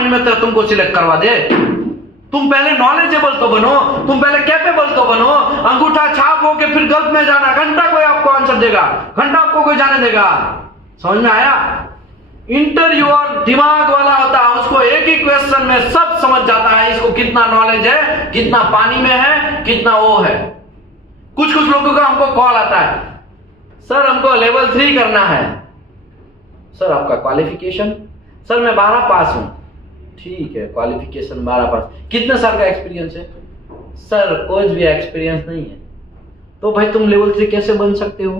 Mind में तो तुमको सिलेक्ट करवा दे। तुम पहले नॉलेजेबल तो बनो, तुम पहले कैपेबल तो बनो। अंगूठा छाप हो के फिर गल्फ में जाना, घंटा कोई आपको आंसर देगा, घंटा आपको कोई जाने देगा? समझ में आया? इंटरव्यूअर दिमाग वाला होता है, उसको एक ही क्वेश्चन में सब समझ जाता है, इसको कितना नॉलेज है, कितना पानी में है, कितना वो है। कुछ लोगों का हमको कॉल आता है, सर हमको लेवल 3 करना है। सर आपका क्वालिफिकेशन? सर मैं 12 पास हूं। ठीक है, क्वालिफिकेशन 12 पास, कितने साल का एक्सपीरियंस है? सर कोई भी एक्सपीरियंस नहीं है। तो भाई तुम लेवल 3 कैसे बन सकते हो?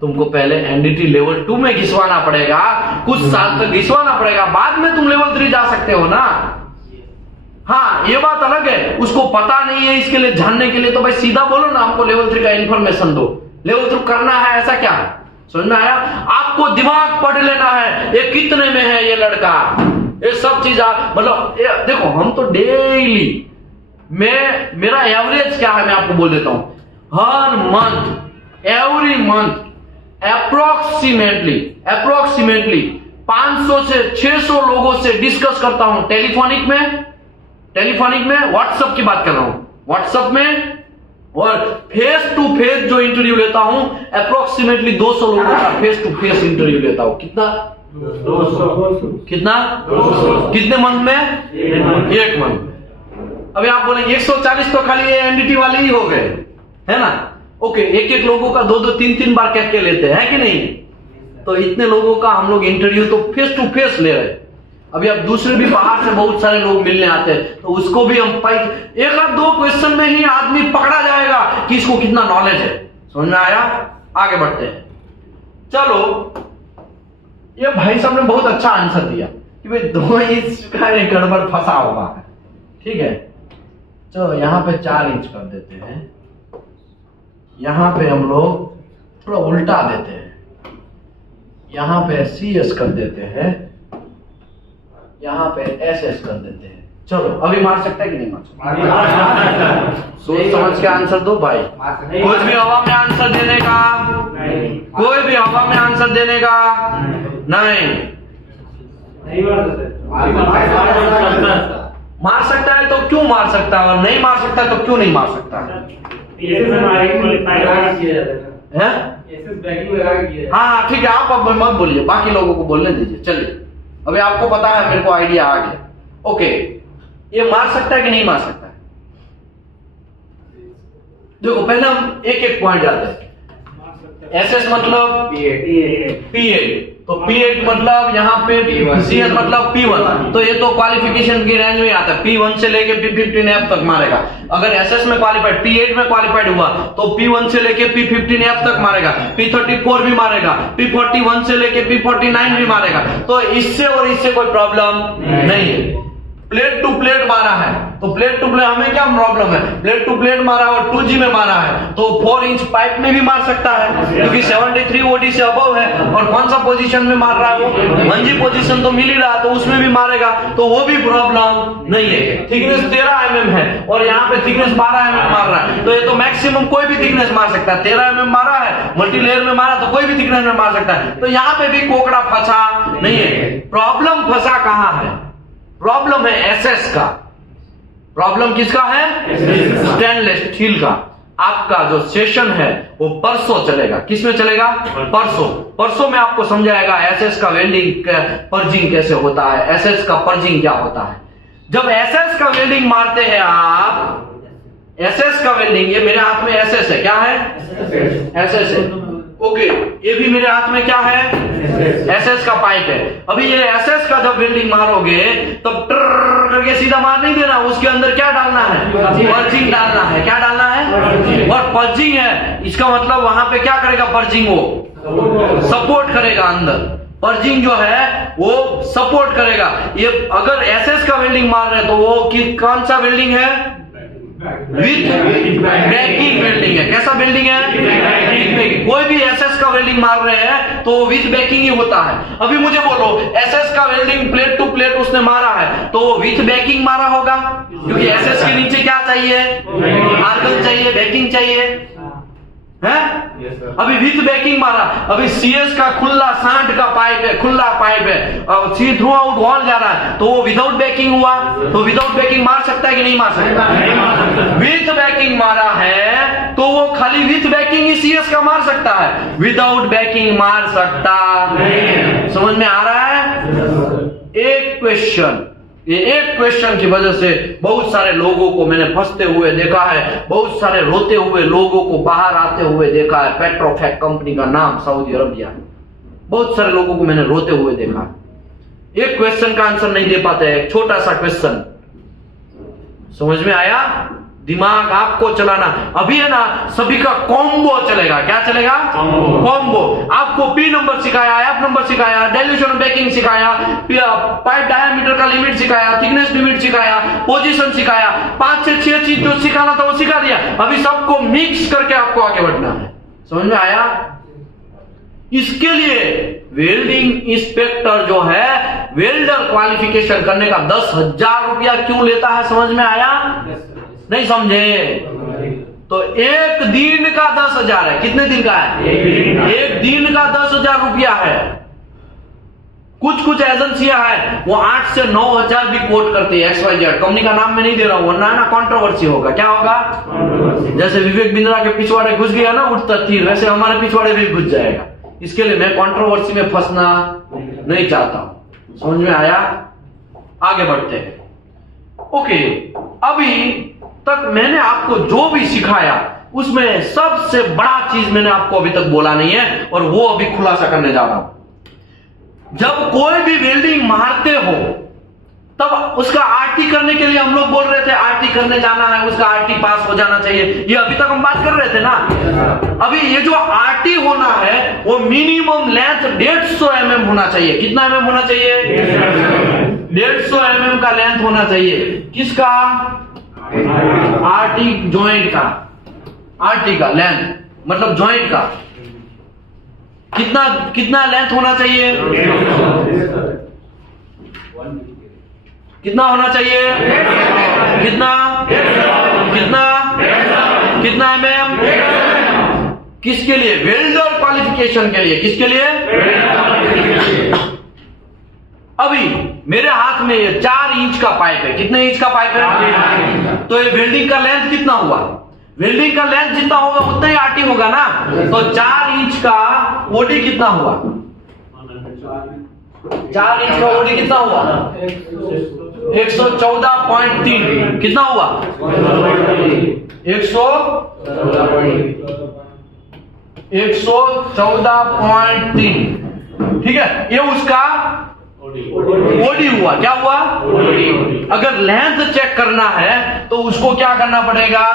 तुमको पहले एनडीटी लेवल 2 में घिसवाना पड़ेगा, कुछ साल तक घिसवाना पड़ेगा, बाद में तुम लेवल 3 जा सकते हो ना। हाँ ये बात अलग है, उसको पता नहीं है, इसके लिए जानने के लिए तो भाई सीधा बोलो ना, हमको लेवल 3 का इंफॉर्मेशन दो, लेवल 3 करना है, ऐसा क्या है? समझ में आया? आपको दिमाग पढ़ लेना है, ये कितने में है ये लड़का, ये सब चीज मतलब देखो हम तो डेली मेरा एवरेज क्या है मैं आपको बोल देता हूं। हर मंथ, एवरी मंथ अप्रोक्सीमेटली 500 से 600 लोगों से डिस्कस करता हूं टेलीफोनिक में, व्हाट्सएप की बात कर रहा हूं, व्हाट्सएप में, और फेस टू फेस जो इंटरव्यू लेता हूं अप्रोक्सीमेटली 200 लोगों का फेस टू फेस इंटरव्यू लेता हूं। कितना? 200। कितना? 200। कितने मंथ में? एक मंथ। अभी आप बोलेंगे 140 तो खाली एनडीटी वाले ही हो गए, है ना? ओके, एक लोगों का 2-2, 3-3 बार कह के लेते हैं कि नहीं? तो इतने लोगों का हम लोग इंटरव्यू तो फेस टू फेस ले रहे हैं। अभी अब दूसरे भी बाहर से बहुत सारे लोग मिलने आते हैं, तो उसको भी हम एक आध 2 क्वेश्चन में ही आदमी पकड़ा जाएगा कि इसको कितना नॉलेज है। समझ में आया? आगे बढ़ते हैं। चलो, ये भाई साहब ने बहुत अच्छा आंसर दिया कि भाई 2 इंच का गड़बड़ फंसा हुआ है। ठीक है, चलो यहां पे 4 इंच कर देते हैं, यहां पे हम लोग थोड़ा उल्टा देते हैं, यहां पे CS कर देते हैं, यहां पे SS कर देते हैं। चलो अभी मार सकता है कि नहीं मार सकता? सोच समझ के आंसर दो भाई। कुछ भी हवा में आंसर देने का, कोई भी हवा में आंसर देने का नहीं। मार सकता है तो क्यों मार सकता है, और नहीं मार सकता है तो क्यों नहीं मार सकता है? हाँ ठीक है, आप अब मत बोलिए, बाकी लोगों को बोलने दीजिए। चलिए, अभी आपको पता है, मेरे को आइडिया आ गया। ओके, ये मार सकता है कि नहीं मार सकता है? देखो पहले हम एक पॉइंट जाते हैं। SS मतलब P8, तो P8 मतलब यहाँ पे CS मतलब P1, तो ये तो क्वालिफिकेशन की रेंज में आता है। P1 से लेके P15F तक मारेगा। अगर SS में क्वालिफाइड, P8 में क्वालिफाइड हुआ तो P1 से लेके P15F तक मारेगा, P34 भी मारेगा, P41 से लेके P49 भी मारेगा। तो इससे और इससे कोई प्रॉब्लम नहीं है। प्लेट टू प्लेट मारा है, तो प्लेट टू प्लेट हमें क्या प्रॉब्लम है? प्लेट टू प्लेट मारा और 2G में मारा है, तो 4 इंच पाइप में भी मार सकता है, क्योंकि 73 OD से अबव है। और कौन सा पोजीशन में मार रहा है वो? 1G पोजीशन तो मिल ही रहा है, तो उसमें भी मारेगा, तो वो भी प्रॉब्लम नहीं है। थिकनेस 13 mm है और यहाँ पे थिकनेस 12 mm मार रहा है, तो ये तो मैक्सिमम कोई भी थिकनेस मार सकता है। 13 mm मारा है, मल्टीलेयर में मारा तो कोई भी थिकनेस में मार सकता है। तो यहाँ पे भी कोकड़ा फंसा नहीं है। प्रॉब्लम फंसा कहाँ है? प्रॉब्लम है SS का। प्रॉब्लम किसका है? स्टेनलेस स्टील का। आपका जो सेशन है वो परसों चलेगा। किस में चलेगा? परसों में आपको समझाएगा SS का वेल्डिंग पर्जिंग कैसे होता है, SS का पर्जिंग क्या होता है। जब SS का वेल्डिंग मारते हैं आप, SS का वेल्डिंग, ये मेरे हाथ में SS है, क्या है? SS है। ओके, ये भी मेरे हाथ में क्या है? SS का पाइप है। अभी ये SS का जब वेल्डिंग मारोगे तब ट्रर करके सीधा मार नहीं देना, उसके अंदर क्या डालना है? पर्जिंग डालना है। क्या डालना है? और पर्जिंग है, इसका मतलब वहां पे क्या करेगा? पर्जिंग वो सपोर्ट करेगा, अंदर पर्जिंग जो है वो सपोर्ट करेगा। ये अगर SS का वेल्डिंग मार रहे हैं तो वो कौन सा वेल्डिंग है? विथ बैकिंग वेल्डिंग है। कैसा वेल्डिंग है? कोई भी SS का वेल्डिंग मार रहे हैं तो विथ बैकिंग ही होता है। अभी मुझे बोलो, SS का वेल्डिंग प्लेट टू प्लेट उसने मारा है तो वो विथ बैकिंग मारा होगा, क्योंकि SS के नीचे क्या चाहिए? आर्गन चाहिए, बैकिंग चाहिए, है? अभी विथ बैकिंग मारा, अभी सीएस का खुला सांड का पाइप है, खुला पाइप है और सी थ्रू आउट वॉल जा रहा है, तो वो विदाउट बैकिंग हुआ, तो विदाउट बैकिंग मार सकता है कि नहीं मार सकता? विथ बैकिंग मारा है तो वो खाली विथ बैकिंग ही सीएस का मार सकता है, विदाउट बैकिंग मार सकता नहीं। समझ में आ रहा है? एक क्वेश्चन, ये एक क्वेश्चन की वजह से बहुत सारे लोगों को मैंने फंसते हुए देखा है, बहुत सारे रोते हुए लोगों को बाहर आते हुए देखा है। पेट्रोफैक कंपनी का नाम सऊदी अरबिया, बहुत सारे लोगों को मैंने रोते हुए देखा है। एक क्वेश्चन का आंसर नहीं दे पाते, एक छोटा सा क्वेश्चन। समझ में आया? दिमाग आपको चलाना। अभी है ना सभी का कॉम्बो चलेगा। क्या चलेगा? कॉम्बो। आपको पी नंबर सिखाया, एफ नंबर सिखाया, डाइल्यूशन बेकिंग सिखाया, पाइप डायमीटर का लिमिट सिखाया, थिकनेस लिमिट सिखाया, पोजीशन सिखाया, 5 से 6 चीज जो सिखाना था वो सिखा दिया। अभी सबको मिक्स करके आपको आगे बढ़ना है। समझ में आया? इसके लिए वेल्डिंग इंस्पेक्टर जो है वेल्डर क्वालिफिकेशन करने का 10,000 रुपया क्यों लेता है? समझ में आया? नहीं समझे? तो एक दिन का 10,000 है। कितने दिन का है? एक दिन का 10,000 रुपया है। कुछ एजेंसियां है वो 8 से 9,000 भी कोट करती है। XYZ कंपनी का नाम मैं नहीं दे रहा हूं वरना है ना कंट्रोवर्सी होगा। क्या होगा? जैसे विवेक बिंद्रा के पिछवाड़े घुस गया ना उठता तीर, वैसे हमारे पिछवाड़े भी घुस जाएगा। इसके लिए मैं कंट्रोवर्सी में फंसना नहीं चाहता हूं। समझ में आया? आगे बढ़ते हैं। ओके, अभी तक मैंने आपको जो भी सिखाया उसमें सबसे बड़ा चीज मैंने आपको अभी तक बोला नहीं है और वो अभी खुलासा करने जा रहा हूं। जब कोई भी वेल्डिंग मारते हो तब उसका आरटी करने के लिए हम लोग बोल रहे थे आरटी करने जाना है, उसका आरटी पास हो जाना चाहिए। ये अभी तक हम बात कर रहे थे ना। अभी ये जो आरटी होना है वो मिनिमम लेंथ 150 mm होना चाहिए। कितना mm होना चाहिए? 150 mm का लेंथ होना चाहिए। किसका? आरटी जॉइंट का। आरटी का लेंथ मतलब जॉइंट का कितना लेंथ होना चाहिए? कितना होना चाहिए? कितना mm? किसके लिए? वेल्डर क्वालिफिकेशन के लिए। किसके लिए? अभी मेरे हाथ में ये 4 इंच का पाइप है। कितने इंच का पाइप है? तो ये वेल्डिंग का लेंथ कितना हुआ? वेल्डिंग का लेंथ जितना होगा उतना ही आरटी होगा ना। तो 4 इंच का ओडी कितना हुआ? 4 इंच का ओडी कितना हुआ? 114.3। कितना हुआ? 114.3। ठीक है, ये उसका ओडी हुआ। क्या हुआ? अगर लेंथ चेक करना है तो उसको क्या करना पड़ेगा?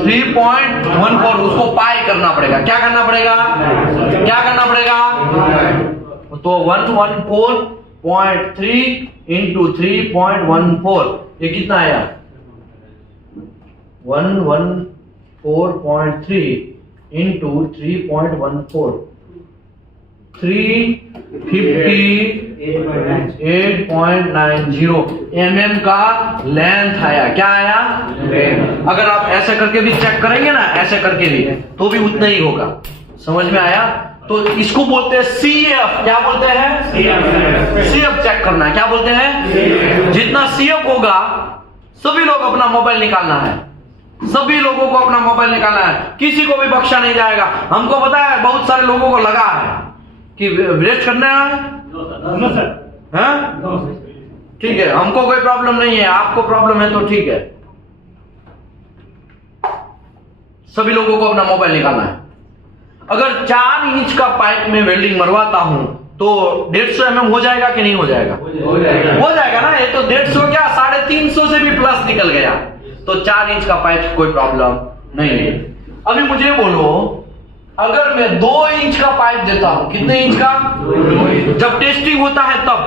3.14 उसको पाई करना पड़ेगा। क्या करना पड़ेगा? तो 114.3 इंटू 3.14 ये कितना आया? 114.3 इंटू 3.14 358.90 mm का लेंथ आया। क्या आया? अगर आप ऐसे करके भी चेक करेंगे ना, ऐसे करके भी तो भी उतना ही होगा। समझ में आया? तो इसको बोलते हैं CF। क्या बोलते हैं? CF चेक करना है। क्या बोलते हैं? जितना CF होगा सभी लोग अपना मोबाइल निकालना है। सभी लोगों को अपना मोबाइल निकालना है, किसी को भी बख्शा नहीं जाएगा। हमको पता है बहुत सारे लोगों को लगा है कि वेस्ट करना है। ठीक है, हमको कोई प्रॉब्लम नहीं है, आपको प्रॉब्लम है तो ठीक है। सभी लोगों को अपना मोबाइल निकालना है। अगर 4 इंच का पाइप में वेल्डिंग मरवाता हूं तो 150 mm हो जाएगा कि नहीं हो जाएगा? हो जाएगा ना। ये तो 150 क्या 350 से भी प्लस निकल गया। तो 4 इंच का पाइप कोई प्रॉब्लम नहीं है। अभी मुझे बोलो अगर मैं 2 इंच का पाइप देता हूं, कितने इंच का? जब टेस्टिंग होता है तब,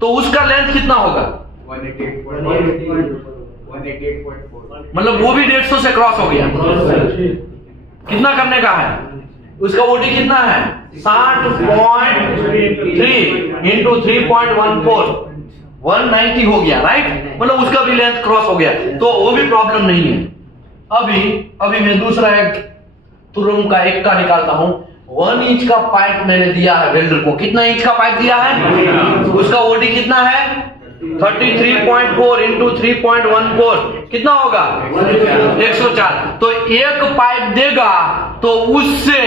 तो उसका लेंथ कितना होगा? 188.4 मतलब वो भी 150 से क्रॉस हो गया। कितना करने का है? उसका ओडी कितना है? 60.3 इंटू 3.14 190 हो गया। राइट, मतलब उसका भी लेंथ क्रॉस हो गया, तो वो भी प्रॉब्लम नहीं है। अभी मैं दूसरा एक तुरंत का एक का निकालता हूं। 1 इंच का पाइप मैंने दिया है वेल्डर को। कितना इंच का पाइप दिया है? उसका ओडी कितना है? 33.4 इंटू 3.14 कितना होगा? 104। तो एक पाइप देगा तो उससे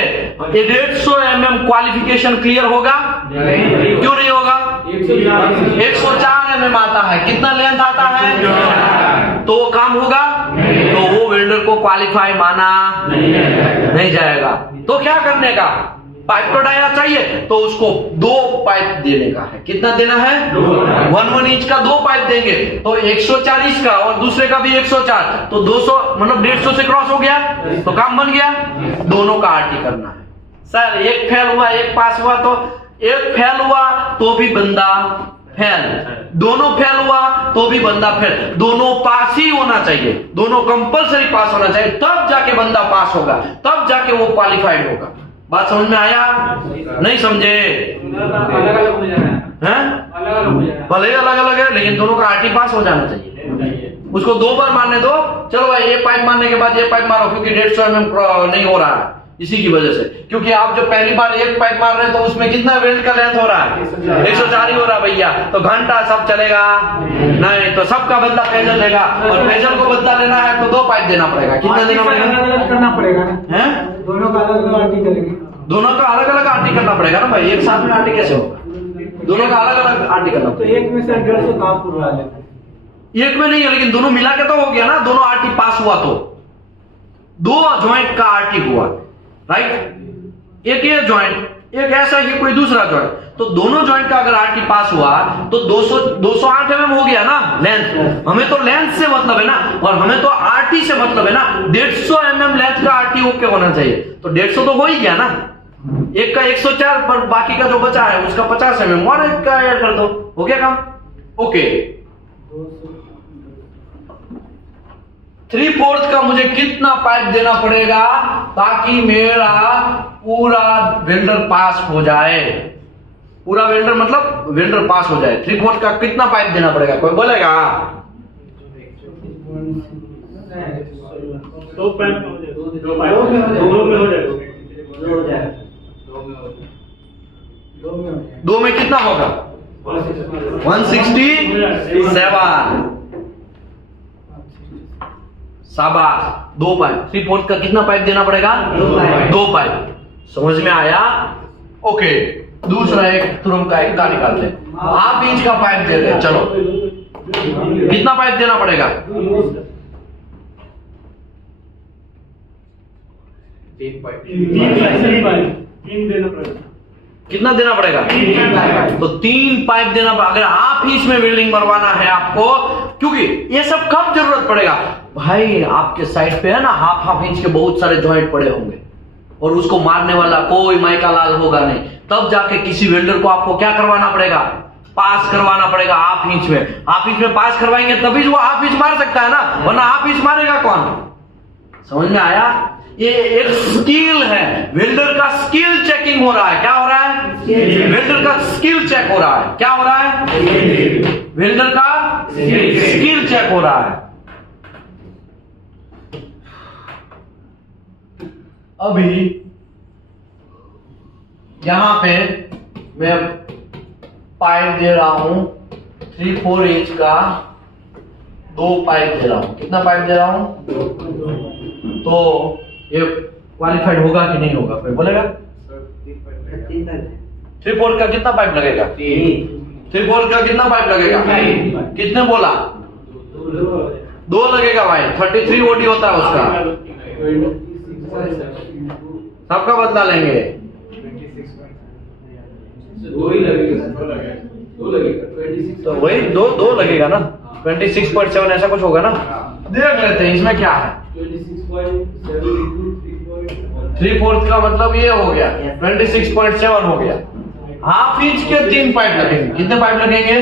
150 mm क्वालिफिकेशन क्लियर होगा? क्यों नहीं होगा? 104 mm आता है। कितना लेंथ आता है? तो वो काम होगा? तो वो वेल्डर को क्वालिफाई माना नहीं जाएगा। तो क्या करने का? पाइप तो डायना चाहिए, तो उसको 2 पाइप देने का है। कितना देना है? 1 इंच का 2 पाइप देंगे तो 140 का और दूसरे का भी 104, तो 200 मतलब 150 से क्रॉस हो गया, तो काम बन गया। दोनों का आरटी करना है। सर एक फेल हुआ एक पास हुआ, तो एक फेल हुआ तो भी बंदा फेल, दोनों फेल हुआ तो भी बंदा फेल, दोनों पास ही होना चाहिए, दोनों कंपलसरी पास होना चाहिए, तब जाके बंदा पास होगा, तब जाके वो क्वालिफाइड होगा। बात समझ में आया? नहीं समझे? अलग अलग हो जाना है, अलग अलग हो जाना, भले अलग अलग है लेकिन दोनों का आरटी पास हो जाना चाहिए। उसको 2 बार मारने दो। चलो भाई ये पाइप मारने के बाद ये पाइप मारो, क्योंकि 150 mm नहीं हो रहा है इसी की वजह से, क्योंकि आप जो पहली बार एक पाइप मार रहे हैं तो उसमें कितना वेल्ड का लेंथ हो रहा है? 104 ही हो रहा है भैया। तो घंटा सब चलेगा नहीं, तो सबका बदला पेजल लेगा, और पेजल को बदला लेना है तो 2 पाइप देना पड़ेगा। कितना देना पड़ेगा? अलग करना पड़ेगा ना, दोनों का अलग अलग आरटी करेंगे, दोनों का अलग अलग आरटी करना पड़ेगा ना भाई। एक साथ में आरटी कैसे होगा? दोनों का अलग अलग आरटी करना तो पड़ेगा। एक में से 150 काम पूरा लेते, एक में नहीं है लेकिन दोनों मिला के तो हो गया ना। दोनों आरटी पास हुआ तो 2 जॉइंट का आरटी हुआ, राइट? एक ये जॉइंट, एक ऐसा ही कोई दूसरा जॉइंट, तो दोनों जॉइंट का अगर आरटी पास हुआ तो 208 mm हो गया ना लेंथ। हमें तो लेंथ से मतलब है ना, और हमें तो आरटी से मतलब है ना। 150 mm लेंथ का आरटी ओके होना चाहिए, तो 150 तो हो ही गया ना। एक का 104 पर बाकी का जो बचा है उसका 50 mm और एक का ऐड कर दो, हो गया काम। ओके 3/4 का मुझे कितना पाइप देना पड़ेगा ताकि मेरा पूरा वेल्डर पास हो जाए? पूरा वेल्डर मतलब वेल्डर पास हो जाए। 3/4 का कितना पाइप देना पड़ेगा? कोई बोलेगा? 2 में कितना होगा? 167। शाबाश, 2 पाइप। 3/4 का कितना पाइप देना पड़ेगा? 2 पाइप। समझ में आया? ओके दूसरा एक तुरंत का एक का निकालते हैं। हाफ इंच का पाइप दे रहे हैं, चलो कितना पाइप देना पड़ेगा? 3 पाइप कितना देना पड़ेगा? तो 3 पाइप देना पड़ेगा। अगर हाफ इंच में वेल्डिंग मरवाना है आपको, क्योंकि ये सब कब जरूरत पड़ेगा भाई? आपके साइड पे है ना हाफ इंच के बहुत सारे जॉइंट पड़े होंगे और उसको मारने वाला कोई माइका लाल होगा नहीं, तब जाके किसी वेल्डर को आपको क्या करवाना पड़ेगा? पास करवाना पड़ेगा हाफ इंच में। हाफ इंच में पास करवाएंगे तभी वो हाफ इंच मार सकता है ना, वरना हाफ इंच मारेगा कौन? समझ में आया? ये एक स्किल है, वेल्डर का स्किल चेकिंग हो रहा है। क्या हो रहा है? वेल्डर का स्किल चेक हो रहा है। क्या हो रहा है? वेल्डर का स्किल चेक हो रहा है। अभी यहां पे मैं पाइप दे रहा हूं 3/4 इंच का 2 पाइप दे रहा हूं। कितना पाइप दे रहा हूं? तो ये क्वालिफाइड होगा कि नहीं होगा? कोई बोलेगा? 3/4 का कितना पाइप लगेगा? 3/4 का कितना पाइप लगेगा? कितने बोला? 2 लगेगा भाई। 33 ओडी होता है उसका, सबका बदला लेंगे। 2 ही लगेगा, 2 लगेगा, 26 तो वही 2 लगेगा ना, 26.7 ऐसा कुछ होगा ना। देख लेते हैं इसमें क्या है। 3/4 का मतलब ये हो गया 26.7 हो गया। हाफ इंच के 3 पाइप लगेंगे। कितने पाइप लगेंगे?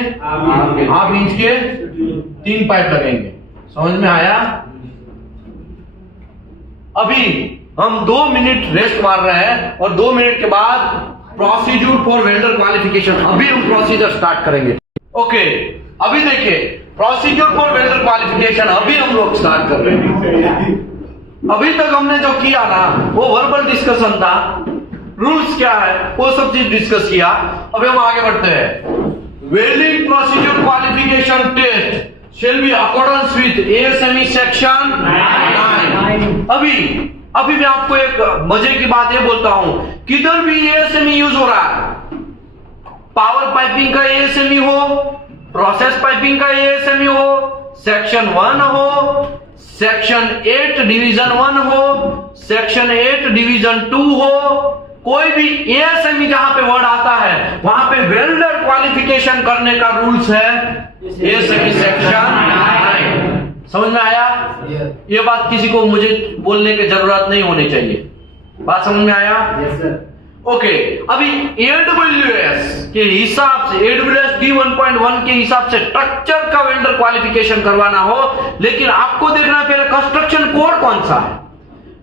हाफ इंच के 3 पाइप लगेंगे। समझ में आया? अभी हम 2 मिनट रेस्ट मार रहे हैं और 2 मिनट के बाद प्रोसीड्यूर फॉर वेल्डर क्वालिफिकेशन, अभी हम प्रोसीजर स्टार्ट करेंगे। ओके अभी देखिए प्रोसीड्यूर फॉर वेल्डर क्वालिफिकेशन अभी हम लोग स्टार्ट कर रहे हैं। अभी तक हमने जो किया ना वो वर्बल डिस्कशन था, रूल्स क्या है वो सब चीज डिस्कस किया। अभी हम आगे बढ़ते हैं। Welding procedure qualification test shall be accordance with ASME section 9। अभी मैं आपको एक मजे की बात ये बोलता हूं, किधर भी एएसएमई यूज हो रहा है, पावर पाइपिंग का एएसएमई हो, प्रोसेस पाइपिंग का एएसएमई हो, सेक्शन 1 हो, सेक्शन 8 डिवीजन 1 हो, सेक्शन 8 डिवीजन 2 हो, कोई भी एएसएमई जहां पे वर्ड आता है वहां पे वेल्डर क्वालिफिकेशन करने का रूल्स है एएसएमई सेक्शन 9। समझ में आया? ये बात किसी को मुझे बोलने की जरूरत नहीं होनी चाहिए। बात समझ में आया? ओके, अभी एडब्ल्यूएस के हिसाब से, एडब्ल्यूएस D1.1 के हिसाब से स्ट्रक्चर का वेल्डर क्वालिफिकेशन करवाना हो, लेकिन आपको देखना है पहले कंस्ट्रक्शन कोड कौन सा है,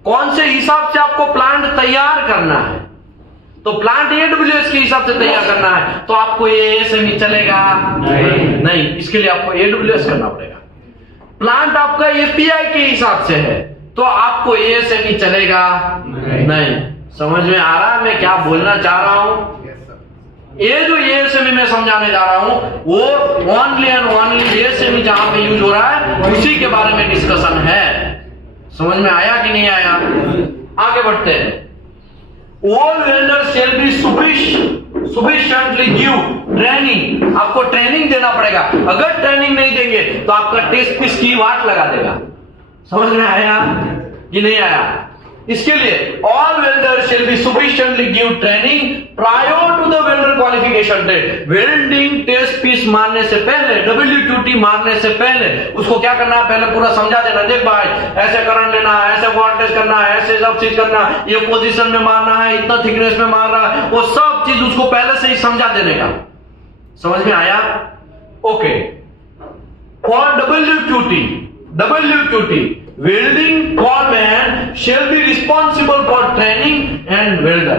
कौन से हिसाब से आपको प्लांट तैयार करना है। तो प्लांट एडब्ल्यूएस के हिसाब से तैयार करना है तो आपको ये एएसएमई चलेगा नहीं, इसके लिए आपको एडब्ल्यूएस करना पड़ेगा। प्लांट आपका एपीआई के हिसाब से है तो आपको एएसएमई चलेगा नहीं। समझ में आ रहा है मैं क्या बोलना चाह रहा हूं? ये जो एएसएमई मैं समझाने जा रहा हूं वो ओनली एंड ओनली एएसएमई जहां पे यूज हो रहा है उसी के बारे में डिस्कशन है। समझ में आया कि नहीं आया? आगे बढ़ते हैं। All vendors shall be sufficiently give training। आपको ट्रेनिंग देना पड़ेगा, अगर ट्रेनिंग नहीं देंगे तो आपका टेस्ट पीस की वाट लगा देगा। समझ में आया कि नहीं आया? इसके लिए all vendors shall be sufficiently give training prior to the welder qualification date। Welding test piece मारने से पहले, WQT मारने से पहले उसको क्या करना है, पहले पूरा समझा देना। देख भाई ऐसे करंट लेना है, ऐसे वोल्टेज करना है, ऐसे सब चीज करना है, ये पोजीशन में मारना है, इतना थिकनेस में मार रहा है, वो सब चीज उसको पहले से ही समझा देने का। समझ में आया? Okay, for WQT welding foreman shall be responsible for training and welder।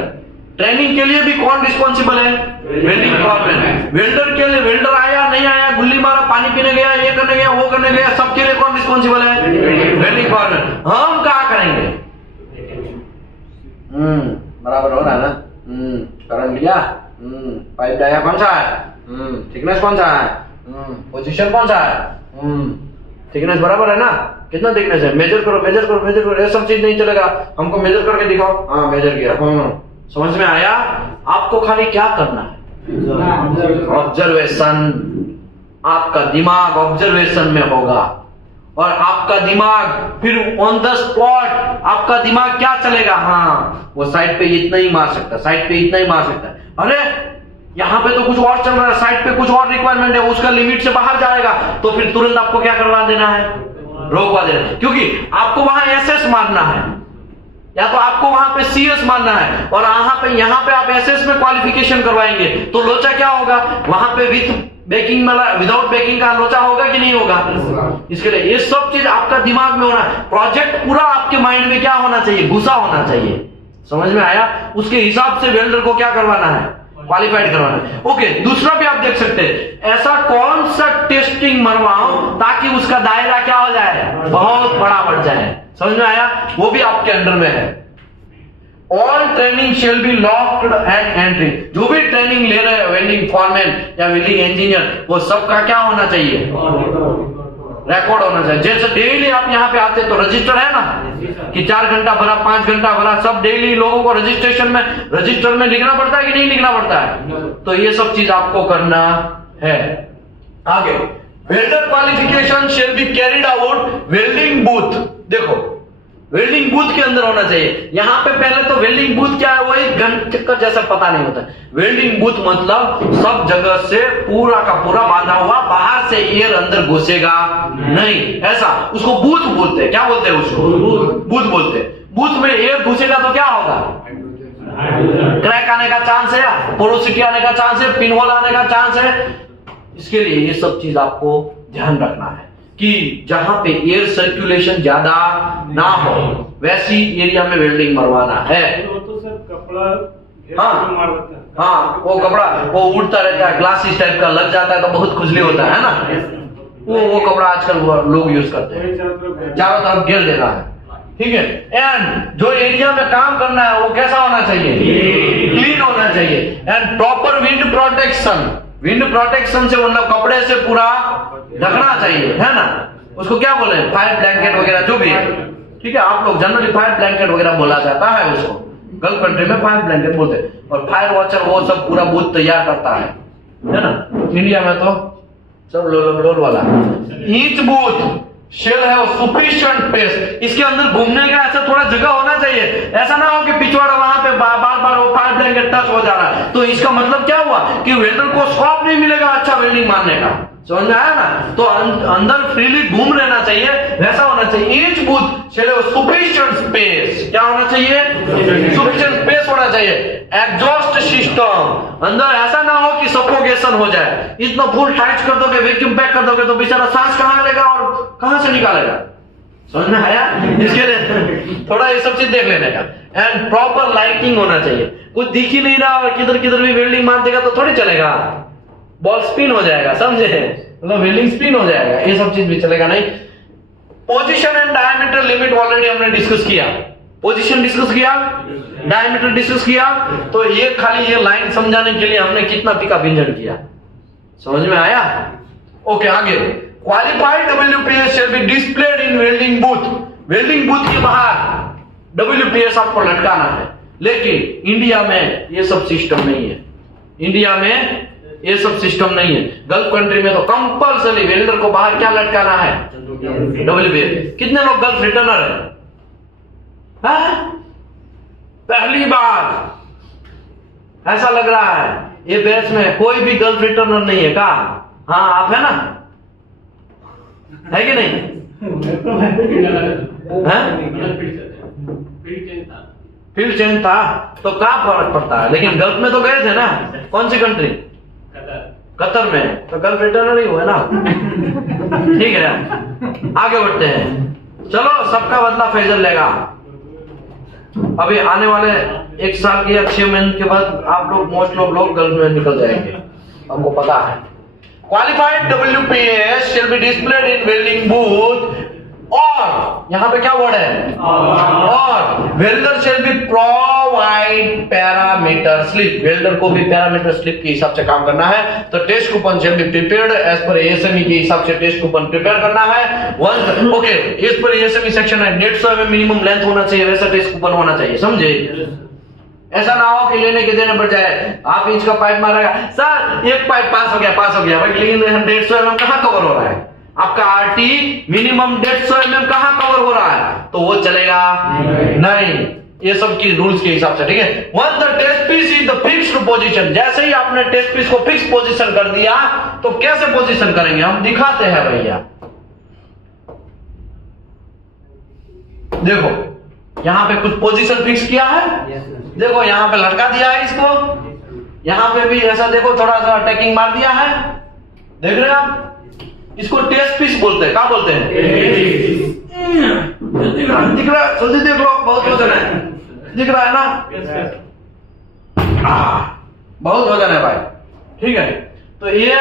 Training के लिए भी कौन रिस्पॉन्सिबल है? Welding foreman. वेल्डर के लिए, वेल्डर आया नहीं आया, गुल्ली मारा, पानी पीने गया, ये करने गया, वो करने गया, सबके लिए कौन रिस्पॉन्सिबल है? Welding foreman. हम क्या करेंगे? बराबर हो रहा है ना? करंट लिया, पाइप डाया कौन सा है, थिकनेस कौन सा है, पोजीशन कौन सा है, थिकनेस बराबर है ना, कितना थिकनेस है, मेजर करो मेजर करो मेजर करो, ये सब चीज नहीं चलेगा, हमको मेजर करके दिखाओ। हाँ मेजर किया, समझ में आया? आपको खाली क्या करना है? ऑब्जर्वेशन। आपका दिमाग ऑब्जर्वेशन में होगा और आपका दिमाग फिर ऑन द स्पॉट आपका दिमाग क्या चलेगा, हाँ वो साइड पे इतना ही मार सकता है, साइड पे इतना ही मार सकता है, अरे यहाँ पे तो कुछ और चल रहा है, साइड पे कुछ और रिक्वायरमेंट है, उसका लिमिट से बाहर जाएगा, तो फिर तुरंत आपको क्या करवा देना है? रोकवा देना, क्योंकि आपको वहां एसएस मारना है या तो आपको वहां पे सीएस मारना है, और यहाँ पे आप एसएस में क्वालिफिकेशन करवाएंगे तो लोचा क्या होगा, वहां पे विथ बेकिंग विदाउट बेकिंग का लोचा होगा कि नहीं होगा? इसके लिए ये सब चीज आपका दिमाग में होना है। प्रोजेक्ट पूरा आपके माइंड में क्या होना चाहिए? घुसा होना चाहिए। समझ में आया? उसके हिसाब से वेल्डर को क्या करवाना है? क्वालिफाइड करवाना है। ओके, दूसरा भी आप देख सकते हैं, ऐसा कौन सा टेस्टिंग मरवाओ ताकि उसका दायरा क्या हो जाए? बहुत बड़ा बढ़ जाए। समझ में आया? वो भी आपके अंडर में है। All training shall be locked and entry. जो भी ट्रेनिंग ले रहे हैं वेल्डिंग फॉरमैन या वेल्डिंग इंजीनियर, वो सबका क्या होना चाहिए? रिकॉर्ड होना चाहिए। जैसे डेली आप यहाँ पे आते तो रजिस्टर है ना कि 4 घंटा भरा, 5 घंटा भरा, सब डेली लोगों को रजिस्टर में लिखना पड़ता है कि नहीं लिखना पड़ता है? तो ये सब चीज आपको करना है। आगे, welder qualification shall be carried out welding booth. देखो वेल्डिंग बूथ के अंदर होना चाहिए। यहाँ पे पहले तो वेल्डिंग बूथ क्या है वो एक घंटे चक्कर जैसा पता नहीं होता। वेल्डिंग बूथ मतलब सब जगह से पूरा का पूरा बांधा हुआ, बाहर से एयर अंदर घुसेगा नहीं, ऐसा उसको बूथ बोलते हैं। क्या बोलते हैं उसको? बूथ बोलते हैं। बूथ में एयर घुसेगा तो क्या होगा? क्रैक आने का चांस है, पोरोसिटी आने का चांस है, पिन होल आने का चांस है। इसके लिए ये सब चीज आपको ध्यान रखना है कि जहां पे एयर सर्कुलेशन ज्यादा ना हो वैसी एरिया में वेल्डिंग मरवाना है। तो सर कपड़ा वो कपड़ा वो उड़ता रहता है, ग्लासी टाइप का लग जाता है तो बहुत खुजली होता है ना, वो कपड़ा आजकल लोग यूज करते हैं, चारों तरफ घेर देना है। ठीक है। एंड जो एरिया में काम करना है वो कैसा होना चाहिए, क्लीन होना चाहिए। And proper wind protection, wind protection से मतलब कपड़े से पूरा ढकना चाहिए, है ना। उसको क्या बोले, फायर ब्लैंकेट वगैरह जो भी है, ठीक है। आप लोग जनरली फायर ब्लैंकेट वगैरह बोला जाता है उसको, गल्फ कंट्री में फायर ब्लैंकेट बोलते हैं। और फायर वॉचर वो सब पूरा बूथ तैयार करता है ना। इंडिया में तो सब लोल वाला ईच बूथ शेल है सफिशिएंट स्पेस, इसके अंदर घूमने का ऐसा थोड़ा जगह होना चाहिए। ऐसा ना हो कि पिछवाड़ा वहां पे बार बार वो फायर ब्लैंकेट टच हो जा रहा है, तो इसका मतलब क्या हुआ कि वेल्डर को स्कोप नहीं मिलेगा अच्छा वेल्डिंग मारने का, समझ में आया ना। तो अंदर फ्रीली घूम रहना चाहिए, वैसा होना चाहिए। ईच बूथ शेल है सफिशिएंट स्पेस, क्या होना चाहिए, सफिशिएंट स्पेस होना चाहिए। एग्जॉस्ट सिस्टम, अंदर ऐसा ना हो कि सफोकेशन हो जाए। इतना फुल टाइट कर दोगे, वैक्यूम पैक कर दोगे तो बेचारा सांस कहां लेगा और कहां से निकालेगा, समझ में आया। इसके लिए थोड़ा ये सब चीज देख लेने का। एंड प्रॉपर लाइटिंग होना चाहिए, कुछ दिख ही नहीं रहा और किधर किधर भी वेल्डिंग मार देगा तो थोड़ी चलेगा, बॉल स्पिन हो जाएगा, समझे, मतलब वेल्डिंग स्पिन हो जाएगा, ये सब चीज भी चलेगा नहीं। Position and diameter limit already हमने डिस्कस किया, पोजीशन डिस्कस किया, डायमीटर डिस्कस किया। तो ये खाली ये लाइन समझाने के लिए हमने कितना टिका भिंजन किया, समझ में आया। ओके, आगे qualified WPS shall be displayed in welding booth, welding booth के बाहर WPS आपको लटकाना है। लेकिन इंडिया में ये सब सिस्टम नहीं है, इंडिया में ये सब सिस्टम नहीं है। गल्फ कंट्री में तो कंपल्सरी वेल्डर को बाहर क्या लटकाना है, WPS। कितने लोग गल्फ रिटर्नर है? पहली बार ऐसा लग रहा है ये बैच में कोई भी गल्फ रिटर्नर नहीं है का? हाँ आप है ना, है कि नहीं? फील्ड चेंज था तो क्या फर्क पड़ता है, लेकिन गल्फ में तो गए थे ना। कौन सी कंट्री? कतर में, तो गल्फ रिटर्नर ही हुआ ना। ठीक है, आगे बढ़ते हैं। चलो, सबका बदला फैजल लेगा। अभी आने वाले 1 साल के या 6 महीने के बाद आप लोग मोस्ट लोग गल्फ में निकल जाएंगे, हमको पता है। Qualified WPS shall be displayed in welding booth, और यहां पे क्या वर्ड है, और welder shall be provide parameter slip, welder को भी पैरामीटर स्लिप के हिसाब से काम करना है। तो test coupon shall be prepared as per ASME के हिसाब से टेस्ट कूपन प्रिपेयर करना है। One okay, as per ASME section है 150 mm मिनिमम लेंथ होना चाहिए, वैसा टेस्ट कूपन होना चाहिए, समझे। ऐसा ना हो कि लेने के देने पड़ जाए, आप इंच का पाइप मारेगा, सर एक पाइप पास हो गया भाई, लेकिन 150 mm कहां कवर हो रहा है, आपका RT मिनिमम 150 mm कहां कवर हो रहा है, तो वो चलेगा नहीं। ये सब की रूल्स के हिसाब से, ठीक है। One the test piece is the fixed position, जैसे ही आपने टेस्ट पीस को फिक्स पोजीशन कर दिया तो कैसे पोजीशन करेंगे हम दिखाते हैं भैया। देखो यहां पे कुछ पोजीशन फिक्स किया है, देखो यहां पे लटका दिया है इसको, यहां पे भी ऐसा देखो थोड़ा सा टैकिंग मार दिया है, देख रहे हैं आप। इसको टेस्ट पीस बोलते हैं, क्या बोलते हैं, दिख रहा है, जल्दी देख लो, बहुत वजन है, दिख रहा है ना, बहुत वजन है भाई, ठीक है। तो ये